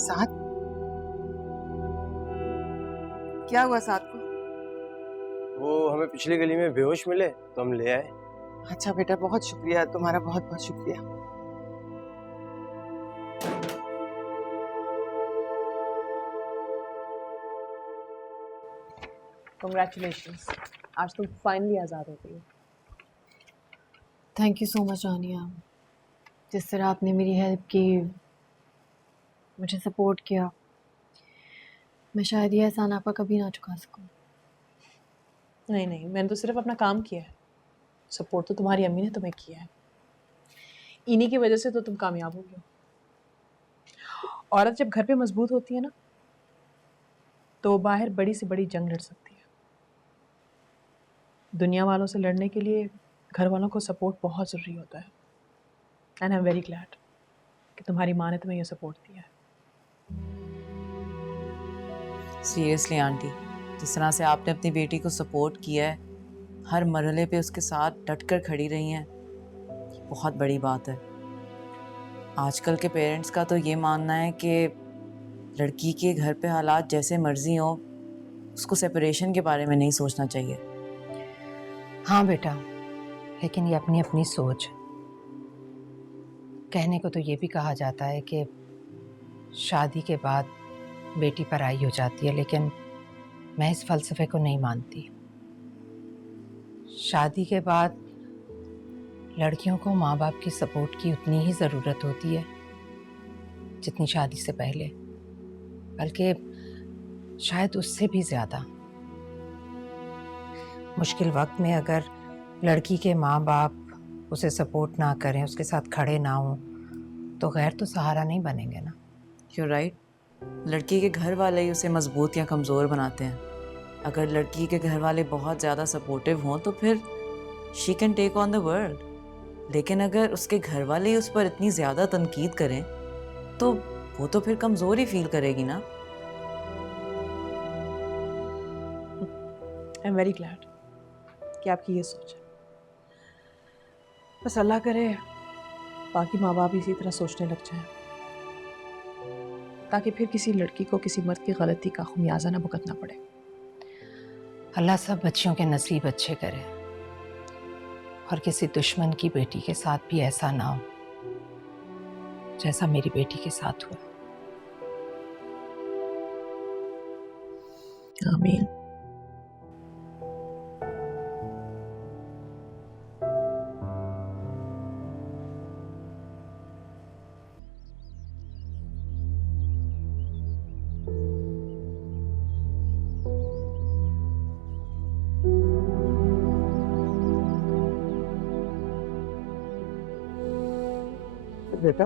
साथ? क्या हुआ साथ को? वो हमें पिछली गली में बेहोश मिले तो हम ले आए। अच्छा बेटा, बहुत शुक्रिया तुम्हारा, बहुत बहुत शुक्रिया। Congratulations, आज तुम फाइनली आज़ाद हो गई हो। Thank you so much Aniya. जिस तरह आपने मेरी हेल्प की, मुझे सपोर्ट किया, मैं शायद ये एहसान आपका कभी ना चुका सकूं। नहीं नहीं, मैंने तो सिर्फ अपना काम किया है। सपोर्ट तो तुम्हारी अम्मी ने तुम्हें किया है। इन्हीं की वजह से तो तुम कामयाब हो गई हो। औरत जब घर पे मजबूत होती है ना, तो बाहर बड़ी से बड़ी जंग लड़ सकती है। दुनिया वालों से लड़ने के लिए घर वालों को सपोर्ट बहुत ज़रूरी होता है। And I am very glad कि तुम्हारी माँ ने तुम्हें ये सपोर्ट दिया है। सीरियसली आंटी, जिस तरह से आपने अपनी बेटी को सपोर्ट किया है, हर मरहले पे उसके साथ डट कर खड़ी रही हैं, बहुत बड़ी बात है। आजकल के पेरेंट्स का तो ये मानना है कि लड़की के घर पे हालात जैसे मर्जी हो, उसको सेपरेशन के बारे में नहीं सोचना चाहिए। हाँ बेटा, लेकिन ये अपनी अपनी सोच है। कहने को तो ये भी कहा जाता है कि शादी के बाद बेटी पराई हो जाती है, लेकिन मैं इस फलसफे को नहीं मानती। शादी के बाद लड़कियों को माँ बाप की सपोर्ट की उतनी ही ज़रूरत होती है जितनी शादी से पहले, बल्कि शायद उससे भी ज़्यादा। मुश्किल वक्त में अगर लड़की के माँ बाप उसे सपोर्ट ना करें, उसके साथ खड़े ना हों, तो गैर तो सहारा नहीं बनेंगे ना। You're right. लड़की के घर वाले ही उसे मजबूत या कमज़ोर बनाते हैं। अगर लड़की के घर वाले बहुत ज़्यादा सपोर्टिव हों तो फिर she can take on the world. लेकिन अगर उसके घर वाले ही उस पर इतनी ज़्यादा तनकीद करें तो वो तो फिर कमज़ोर ही फील करेगी ना। आई एम वेरी ग्लैड कि आपकी ये सोच है। बस अल्लाह करे बाकी माँ बाप इसी तरह सोचने लग जाएं, ताकि फिर किसी लड़की को किसी मर्द की गलती का खुमियाजा ना भुगतना पड़े। अल्लाह सब बच्चियों के नसीब अच्छे करे और किसी दुश्मन की बेटी के साथ भी ऐसा ना हो जैसा मेरी बेटी के साथ हुआ। आमीन। बेटा,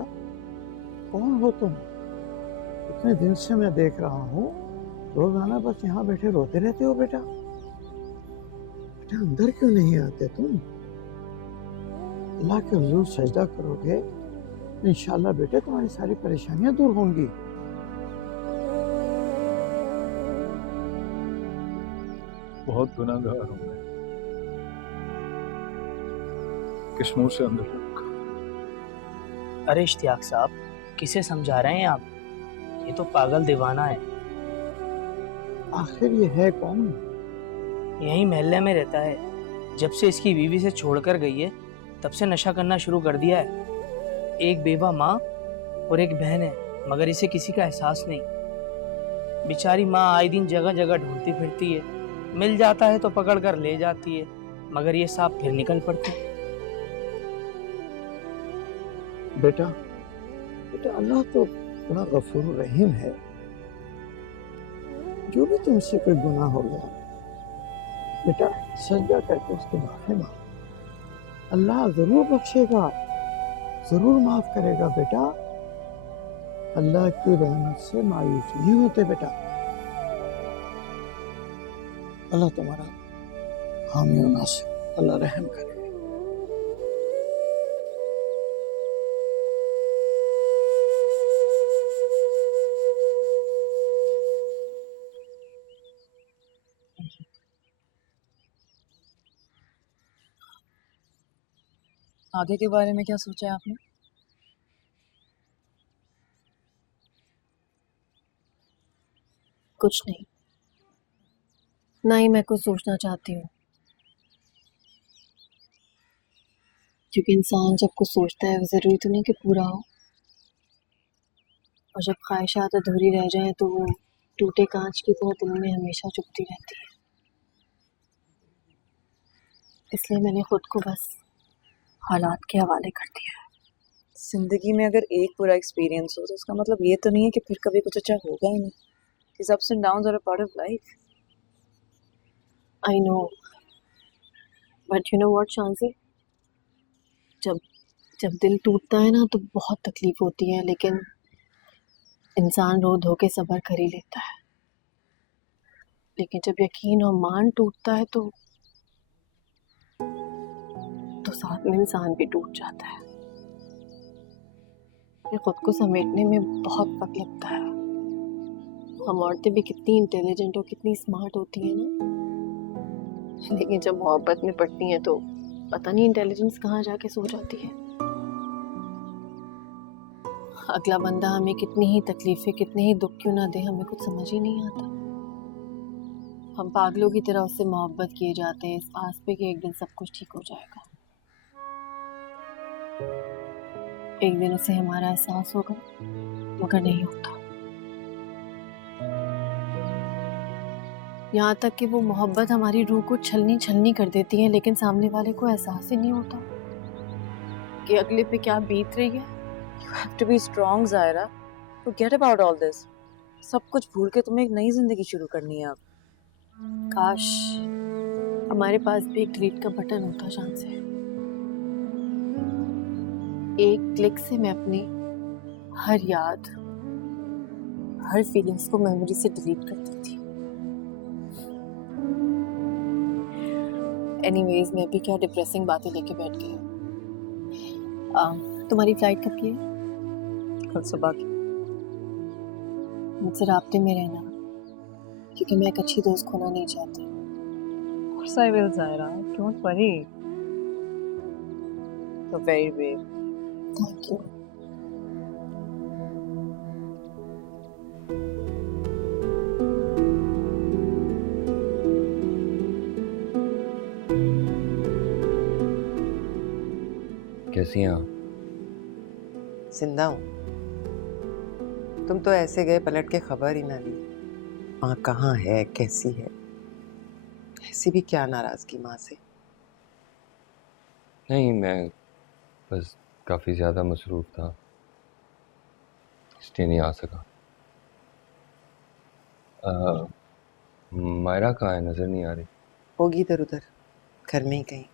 कौन हो तुम? इतने दिन से मैं देख रहा हूँ, रोजाना बस यहाँ बैठे रोते रहते हो बेटा। बेटा अंदर क्यों नहीं आते तुम? अल्लाह के हुजूर सजदा करोगे, इंशाल्लाह बेटे तुम्हारी सारी परेशानियां दूर होंगी। बहुत गुनाहगार हूं मैं, किस मुंह से अंदर रखा। अरे इश्तियाक साहब, किसे समझा रहे हैं आप? ये तो पागल दीवाना है। आखिर ये है कौन? यही मोहल्ले में रहता है। जब से इसकी बीवी से छोड़कर गई है तब से नशा करना शुरू कर दिया है। एक बेवा माँ और एक बहन है, मगर इसे किसी का एहसास नहीं। बेचारी माँ आए दिन जगह जगह ढूंढती फिरती है, मिल जाता है तो पकड़ कर ले जाती है, मगर ये सांप फिर निकल पड़ते हैं। बेटा, बेटा अल्लाह तो बड़ा गफूर रहीम है। जो भी तुमसे कोई गुनाह हो गया बेटा, सजदा करके उसकी माफी मांग। अल्लाह जरूर बख्शेगा, जरूर माफ करेगा बेटा। अल्लाह की रहमत से मायूस नहीं होते बेटा। अल्लाह तुम्हारा हामी और नासिर, अल्लाह रहम करे। आगे के बारे में क्या सोचा है आपने? कुछ नहीं, ना ही मैं कुछ सोचना चाहती हूँ, क्योंकि इंसान जब कुछ सोचता है वो ज़रूरी तो नहीं कि पूरा हो, और जब ख्वाहिशात अधूरी रह जाए तो वो टूटे कांच की तरह दिल में हमेशा चुभती रहती है। इसलिए मैंने खुद को बस हालात के हवाले कर दिया है। जिंदगी में अगर एक बुरा एक्सपीरियंस हो तो उसका मतलब ये तो नहीं है कि फिर कभी कुछ अच्छा होगा ही नहीं। These ups and downs are a part of life. I know, but you know what शांसी, जब जब दिल टूटता है ना तो बहुत तकलीफ होती है, लेकिन इंसान रो धो के सब्र कर ही लेता है। लेकिन जब यकीन और मान टूटता है तो साथ में इंसान भी टूट जाता है। ये खुद को समेटने में बहुत वक्त लगता है। हम औरतें भी कितनी इंटेलिजेंट और कितनी स्मार्ट होती हैं ना, लेकिन जब मोहब्बत में पड़ती हैं तो पता नहीं इंटेलिजेंस कहाँ जाके सो जाती है। अगला बंदा हमें कितनी ही तकलीफें, कितने ही दुख क्यों ना दे, हमें कुछ समझ ही नहीं आता। हम पागलों की तरह उससे मोहब्बत किए जाते हैं इस आस पे कि एक दिन सब कुछ ठीक हो जाएगा, एक दिन उसे हमारा एहसास होगा, मगर नहीं होता। यहाँ तक कि वो मोहब्बत हमारी रूह को छलनी छलनी कर देती है, लेकिन सामने वाले को एहसास ही नहीं होता कि अगले पे क्या बीत रही है। You have to be strong, Zaira. Forget about all this. सब कुछ भूल के तुम्हें एक नई जिंदगी शुरू करनी है अब। काश हमारे पास भी एक डिलीट का बटन होता शान से। एक क्लिक से मैं अपनी हर याद, हर फीलिंग्स को मेमोरी से डिलीट कर देती। एनीवेज, मैं भी क्या डिप्रेसिंग बातें लेके बैठ गई हूँ। तुम्हारी फ्लाइट कब की है? कल सुबह की। मुझसे राब्ते में रहना, क्योंकि मैं एक अच्छी दोस्त खोना नहीं चाहती। Of course I will, Zaira. Don't worry. You're very brave. Thank you. कैसी हैं आप? जिंदा हूँ। तुम तो ऐसे गए पलट के खबर ही ना ली। माँ कहाँ है, कैसी है? ऐसी भी क्या नाराजगी माँ से? नहीं, मैं बस काफ़ी ज़्यादा मसरूफ़ था, इसलिए नहीं आ सका। मायरा कहाँ है? नज़र नहीं आ रही। होगी इधर उधर, घर में ही कहीं।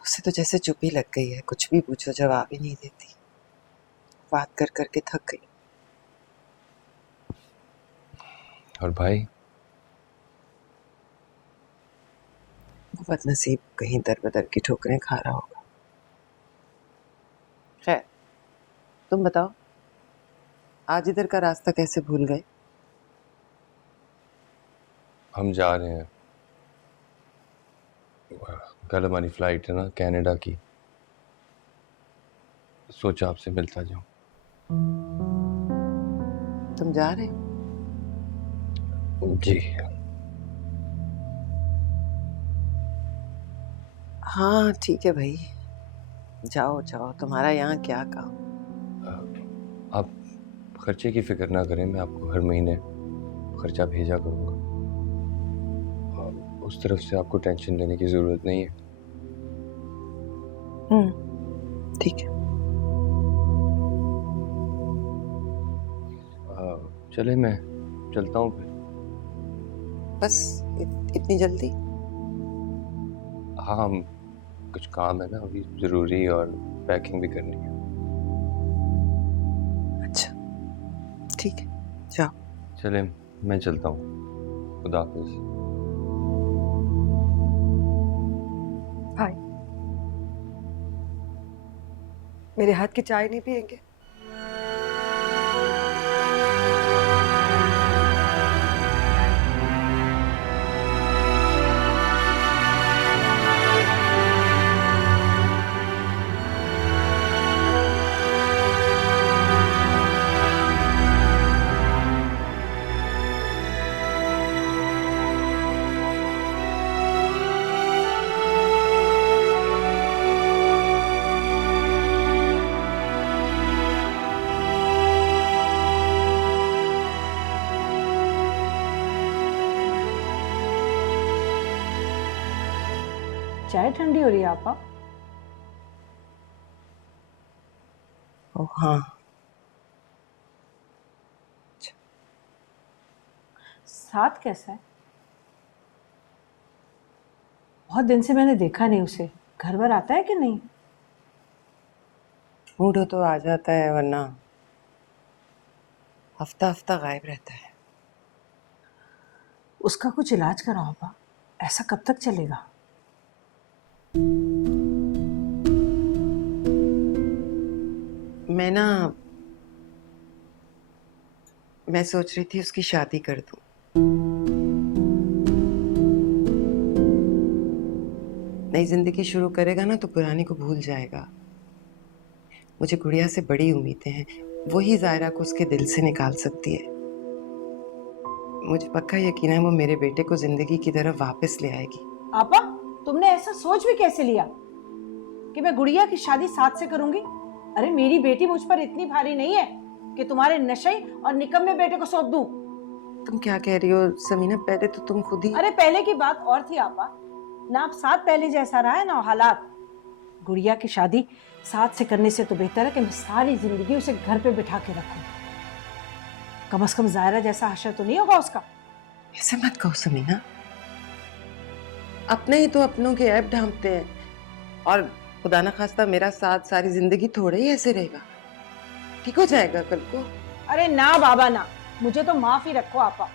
उसे तो जैसे चुप ही लग गई है, कुछ भी पूछो जवाब ही नहीं देती। बात कर करके थक गई। और भाई? वो बदनसीब कहीं दर बदर की ठोकरें खा रहा होगा। खैर, तुम बताओ, आज इधर का रास्ता कैसे भूल गए? हम जा रहे हैं, कल हमारी फ्लाइट है ना कनाडा की, सोचा आपसे मिलता जाऊं। तुम जा रहे हो? जी हाँ ठीक है भाई, जाओ जाओ, तुम्हारा यहाँ क्या काम। आप खर्चे की फिक्र ना करें, मैं आपको हर महीने खर्चा भेजा करूँगा। उस तरफ से आपको टेंशन लेने की ज़रूरत नहीं है। ठीक है। चले, मैं चलता हूँ फिर। बस इतनी जल्दी? हाँ, हम कुछ काम है ना अभी ज़रूरी, और पैकिंग भी करनी है। अच्छा ठीक है, जाओ। चले, मैं चलता हूँ। खुदा हाफिज़। भाई, मेरे हाथ की चाय नहीं पियेंगे? चाय ठंडी हो रही है आपा। ओह हाँ, साथ कैसा है? बहुत दिन से मैंने देखा नहीं उसे, घर भर आता है कि नहीं? मूड हो तो आ जाता है, वरना हफ्ता हफ्ता गायब रहता है। उसका कुछ इलाज कराओ आपा, ऐसा कब तक चलेगा? मैं सोच रही थी उसकी शादी कर दूं। नई जिंदगी शुरू करेगा ना तो पुरानी को भूल जाएगा। मुझे गुड़िया से बड़ी उम्मीदें हैं, वही जायरा को उसके दिल से निकाल सकती है। मुझे पक्का यकीन है वो मेरे बेटे को जिंदगी की तरफ वापस ले आएगी। आपा, तुमने ऐसा सोच भी कैसे लिया कि मैं गुड़िया की शादी साथ से करूंगी? अरे मेरी बेटी मुझ पर इतनी भारी नहीं है कि तुम्हारे नशे और निकम्मे बेटे को सौंप दूं। तुम क्या कह रही हो समीना? पहले तो तुम खुद ही। अरे पहले की बात और थी आपा, ना आप साथ पहले जैसा रहा है ना हालात। गुड़िया की शादी साथ से करने से तो बेहतर है कि मैं सारी जिंदगी उसे घर पे बिठा के रखूं। कम से कम जायरा जैसा हशर तो नहीं होगा उसका। ऐसे मत कहो समीना, अपने ही तो अपनों के ऐब ढांपते हैं, और खुदा ना खास्ता मेरा साथ सारी जिंदगी थोड़े ही ऐसे रहेगा। ठीक हो जाएगा कल को। अरे ना बाबा ना, मुझे तो माफ ही रखो आपा,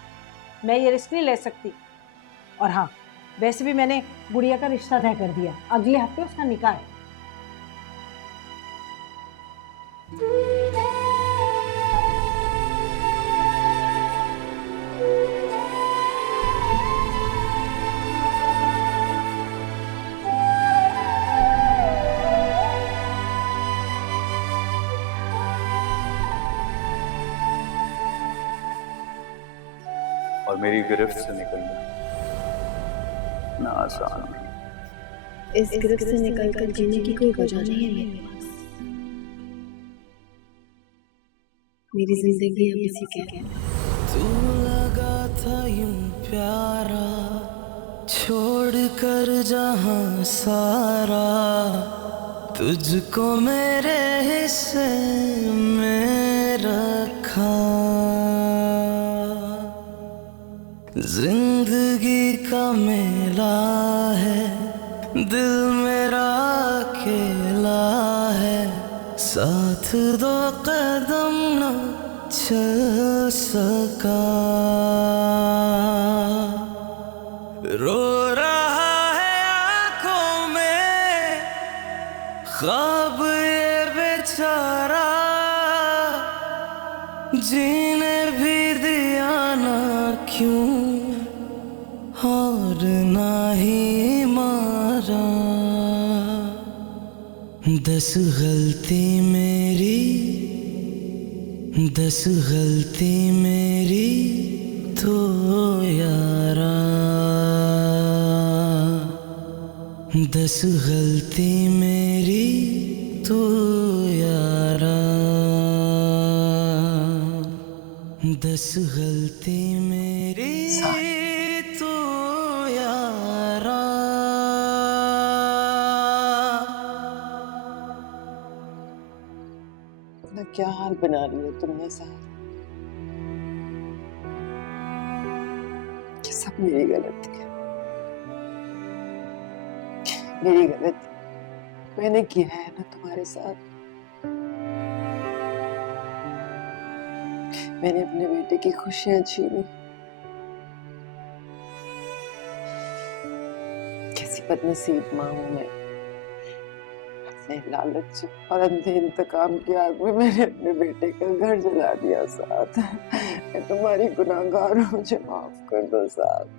मैं ये रिस्क नहीं ले सकती। और हाँ, वैसे भी मैंने गुड़िया का रिश्ता तय कर दिया, अगले हफ्ते उसका निकाह है। और मेरी गिरफ्त से निकलना ना आसान है। इस गिरफ्त से निकलकर जीने की कोई वजह नहीं है मेरे पास। मेरी जिंदगी अब इसी के तू लगा था यूं प्यारा, छोड़ कर जहां सारा, तुझको मेरे हिस्से में रखा। जिंदगी का मेला है, दिल मेरा अकेला है, साथ दो कदम न चल सका। रो रहा है आंखों में ख्वाब ये बेचारा, जीने भी दिया ना क्यों और ना ही मारा। 10 गलती मेरी, 10 गलती मेरी तो यारा, 10 गलती मेरी तो यारा, 10 गलती मेरी तो यारा। अपना क्या हाल बना रही हो तुमने साथ? ये सब मेरी गलती है, मेरी गलती। मैंने किया है ना तुम्हारे साथ। मैंने अपने बेटे की खुशियां छीनी। कैसी बदनसीब माँ हूं मैं। अपने लालच और अंधे इंतकाम की आग में मैंने अपने बेटे का घर जला दिया साथ। मैं तुम्हारी गुनाहगार हूं, मुझे माफ कर दो साथ।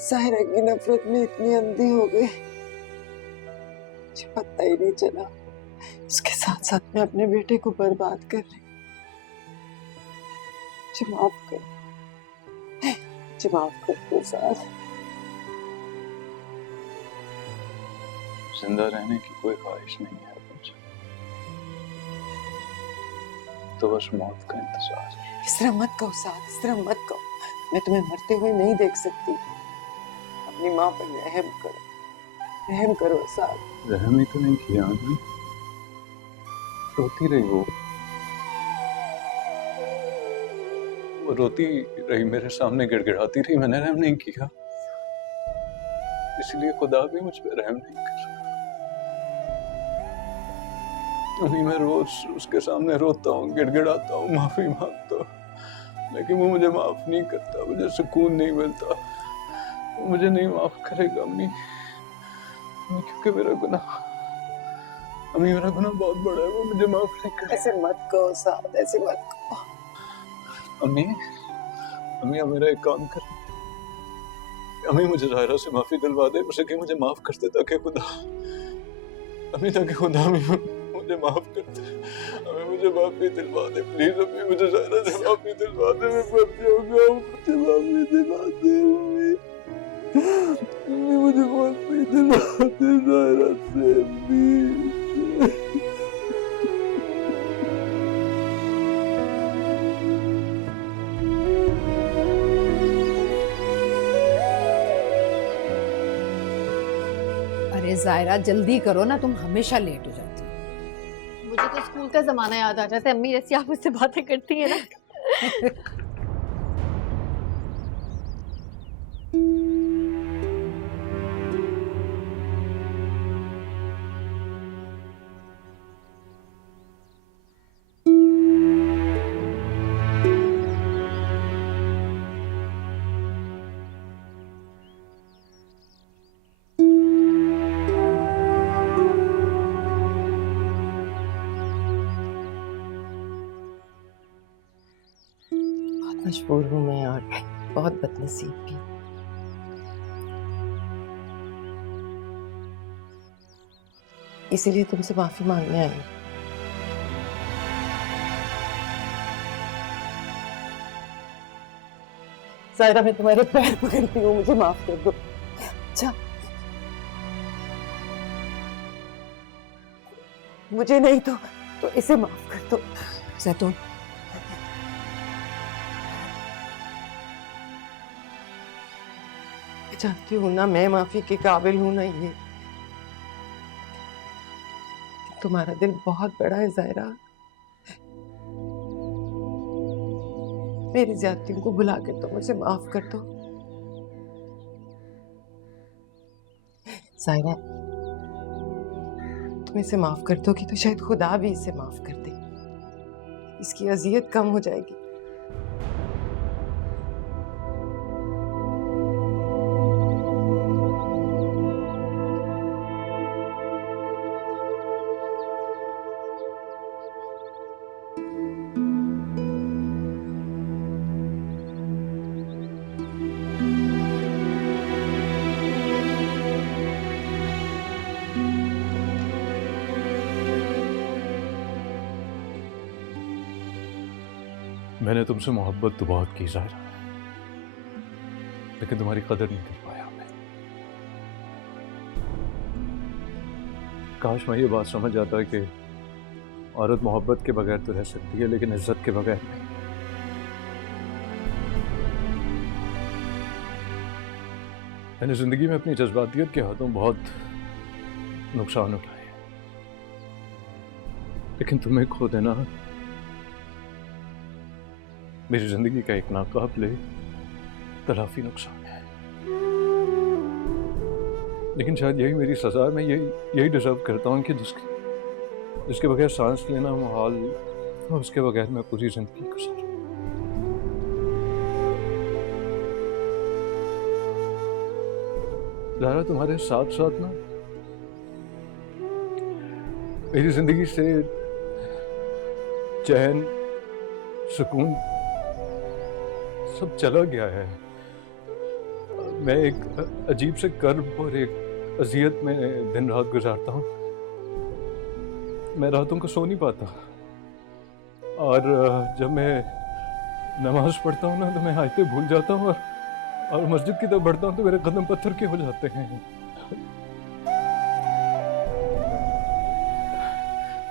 साहिरा की नफरत में इतनी अंधी हो गई, मुझे पता ही नहीं चला। उसके साथ साथ मैं अपने बेटे को बर्बाद कर रही। मुझे माफ कर, मुझे माफ कर दो साथ। जिंदा रहने की कोई ख्वाहिश नहीं है मुझे, तो बस मौत का इंतजार है। इस तरह मत कहो साथ, इस तरह मत कहो। मैं तुम्हें मरते हुए नहीं देख सकती। अपनी माँ पर रहम करो साद। रहम ही तो नहीं किया आदमी, रोती रही वो रोती रही मेरे सामने, गिड़गिड़ाती रही, मैंने रहम नहीं किया, इसलिए खुदा भी मुझ पर रहम नहीं कर रहा। अभी मैं रोज उसके सामने रोता हूँ, गिड़गिड़ाता हूँ, माफी मांगता हूँ, लेकिन वो मुझे माफ नहीं करता, मुझे सुकून नहीं मिलता, वो मुझे नहीं माफ करेगा अम्मी, क्योंकि मेरा गुनाह बहुत बड़ा है, वो मुझे माफ नहीं करेगा। ऐसे मत कहो साद, ऐसे मत कहो। अम्मी अब मेरा एक काम कर, अम्मी मुझे ज़ाहिरा से माफी दिलवा दे, उसे कि मुझे माफ कर दे, ताकि खुदा मुझे माफ कर दे, अम्मी मुझे माफी दिलवा दे प्लीज, अम्मी मुझे ज़ाहिरा से माफी दिलवा दे, मैं गलती हो गया हूँ, मुझे माफी दिलवा दे अम्मी, मुझे माफी दिलवा दे ज़ाहिरा से अम्मी। अरे जायरा जल्दी करो ना, तुम हमेशा लेट हो जाती हो। मुझे तो स्कूल का जमाना याद आ जाता है अम्मी, जैसी आप मुझसे बातें करती है ना। मजबूर हूँ मैं और बहुत बदनसीब भी। इसीलिए तुमसे माफी मांगने आई। सायरा, मैं तुम्हारे पैर पकड़ती हूँ, मुझे माफ कर दो। अच्छा, मुझे नहीं तो इसे माफ कर दो। जैतून, जानती हूँ ना मैं माफी के काबिल हूँ ना ये, तुम्हारा दिल बहुत बड़ा है ज़ायरा। मेरी ज्यादतियों को भुला के तो मुझे माफ कर दो। ज़ायरा, तुम इसे माफ कर दोगी तो शायद खुदा भी इसे माफ कर दे, इसकी अजियत कम हो जाएगी। मैंने तुमसे मोहब्बत तो बहुत की ज़ाहिरा, लेकिन तुम्हारी कदर नहीं कर पाया मैं। काश मैं ये बात समझ जाता कि औरत मोहब्बत के बगैर तो रह सकती है, लेकिन इज्जत के बगैर नहीं। मैंने जिंदगी में अपनी जज्बातियत के हाथों बहुत नुकसान उठाए, लेकिन तुम्हें खो देना मेरी जिंदगी का एक नाकाबिले तलाफी नुकसान है। लेकिन शायद यही मेरी सजा है, मैं यही डिजर्व करता हूँ कि जिसके बगैर सांस लेना मुहाल, और उसके बगैर मैं पूरी जिंदगी गुजारूं। ज़ाहिरा, तुम्हारे साथ साथ ना मेरी जिंदगी से चैन, सुकून सब चला गया है। मैं एक अजीब से कर्ब और एक अजियत में दिन रात गुजारता हूँ। मैं रातों को सो नहीं पाता, और जब मैं नमाज पढ़ता हूँ ना तो मैं आयतें भूल जाता हूँ, और मस्जिद की तरफ बढ़ता हूँ तो मेरे कदम पत्थर के हो जाते हैं।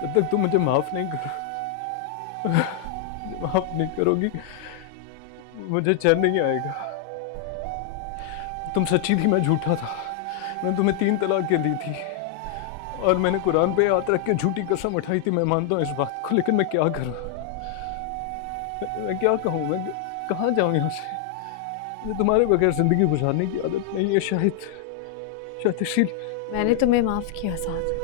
जब तक तुम मुझे माफ नहीं करोगी मुझे चैन नहीं आएगा। तुम सच्ची थी, मैं झूठा था। मैंने तुम्हें 3 तलाकें दी थी और मैंने कुरान पे हाथ रख के झूठी कसम उठाई थी। मैं मानता हूँ इस बात को, लेकिन मैं क्या करूँ? मैं क्या कहूँ? मैं कहाँ जाऊँ यहाँ से? मुझे तुम्हारे बगैर जिंदगी गुजारने की आदत नहीं है, शायद इसीलिए। मैंने तुम्हें माफ किया साथ।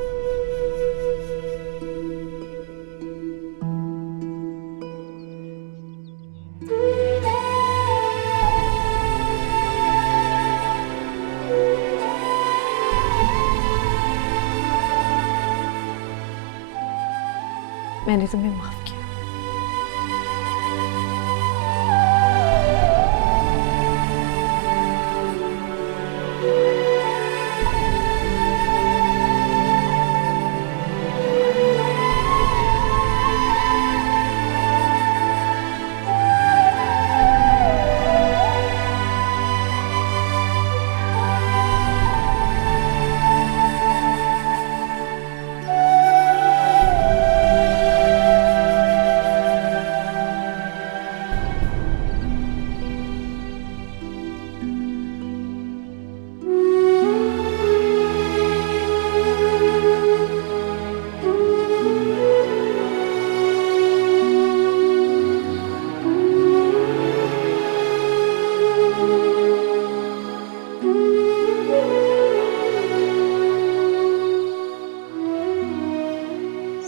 मैंने तुम्हें माफ किया।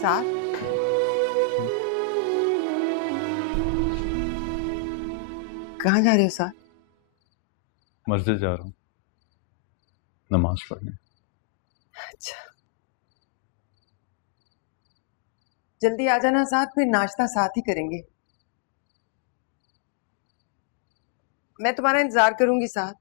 साथ कहाँ जा रहे हो साथ? मस्जिद जा रहा हूँ नमाज पढ़ने। अच्छा, जल्दी आ जाना साथ, फिर नाश्ता साथ ही करेंगे। मैं तुम्हारा इंतजार करूंगी साथ।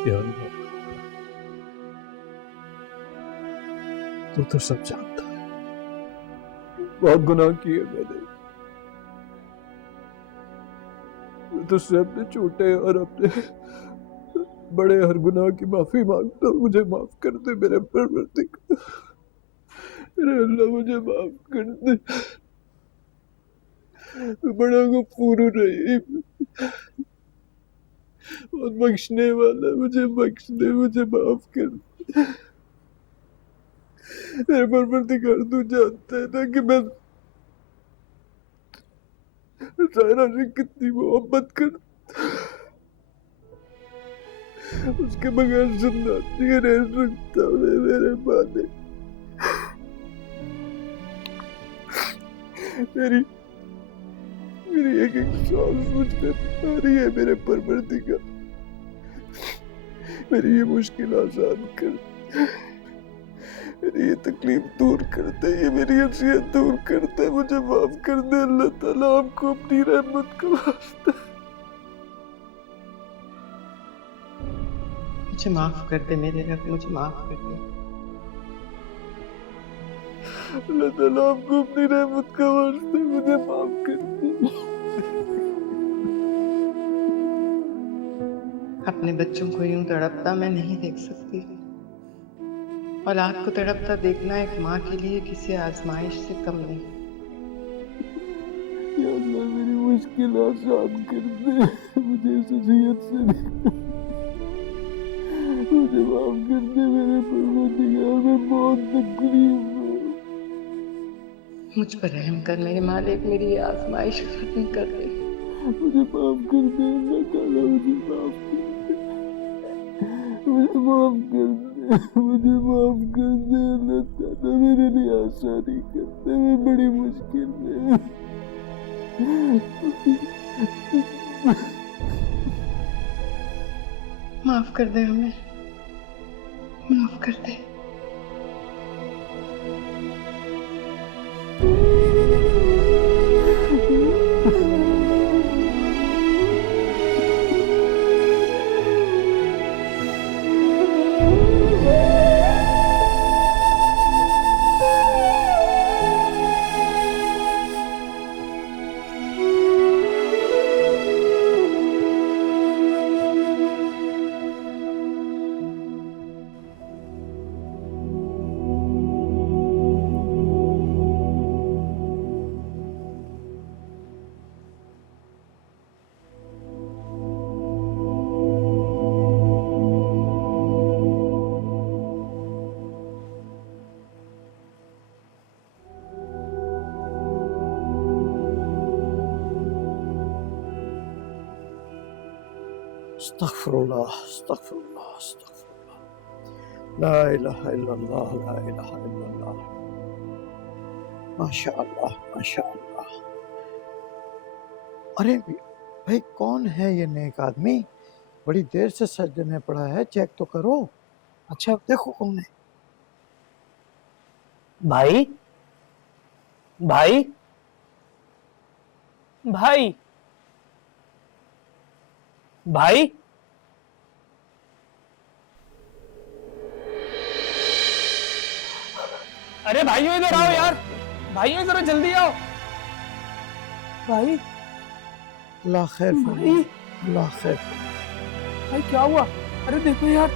या अल्लाह, तू तो सब जानता है, बहुत गुनाह किए मैंने। तुझसे अपने छोटे और अपने बड़े हर गुनाह की माफी मांगता हूँ। मुझे माफ कर दे मेरे परवरदिगार, मेरे अल्लाह मुझे माफ कर दे। बड़ा गफूर रहीम, बहुत बख्शने वाला, मुझे बख्श दे, मुझे माफ कर दे। मेरे परवरदिगार, तू जानता है ना कि मैं सायरा से कितनी मोहब्बत कर, उसके बगैर जिंदा नहीं रह सकता मैं। मेरे माने, मेरी एक एक सांस मुझ पे आ रही है। मेरे परवरदिगार, मेरी ये मुश्किल आसान कर, मेरी ये तकलीफ दूर करते, ये मेरी असियत दूर करते, मुझे माफ कर दे अल्लाह ताला। आपको अपनी रहमत का वास्ता, मुझे माफ कर दे मेरे रब, मुझे माफ कर दे। अल्लाह ताला आपको अपनी रहमत का वास्ते मुझे माफ कर दे। अपने बच्चों को यूं तड़पता मैं नहीं देख सकती। औलाद को तड़पता देखना एक माँ के लिए किसी आजमाइश से कम नहीं। या अल्लाह मेरी मुश्किल आसान कर दे, मुझे इस अज़ियत से मुझे माफ कर दे मेरे परवरदिगार, में बहुत तकलीफ है। मुझ पर रहम कर मेरे मालिक, मेरी ये आजमाइश खत्म कर दे। मुझे माफ कर दे अल्लाह ताला, मुझे माफ कर दे, मुझे माफ कर दे, मुझे माफ कर दे अल्लाह ताला, मेरे लिए आसानी कर दे, मैं बड़ी मुश्किल में। माफ कर दे हमें, माफ कर दे। अस्तगफिरुल्लाह, अस्तगफिरुल्लाह, अस्तगफिरुल्लाह, ला इलाहा इल्लल्लाह, ला इलाहा इल्लल्लाह, माशाअल्लाह, माशाअल्लाह। अरे भाई कौन है ये नेक आदमी? बड़ी देर से सजदे में पड़ा है, चेक तो करो। अच्छा देखो कौन है। भाई भाई भाई भाई अरे भाइयों इधर आओ यार, भाइयों जरा जल्दी आओ। भाई अल्लाह खैर भाई फरमाए, अल्लाह खैर फरमाए। भाई क्या हुआ? अरे देखो यार,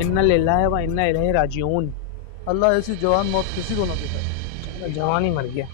इन्ना लिल्लाहि व इन्ना इलैहि राजिऊन। अल्लाह ऐसी जवान मौत किसी को ना दिखाए। जवान ही मर गया।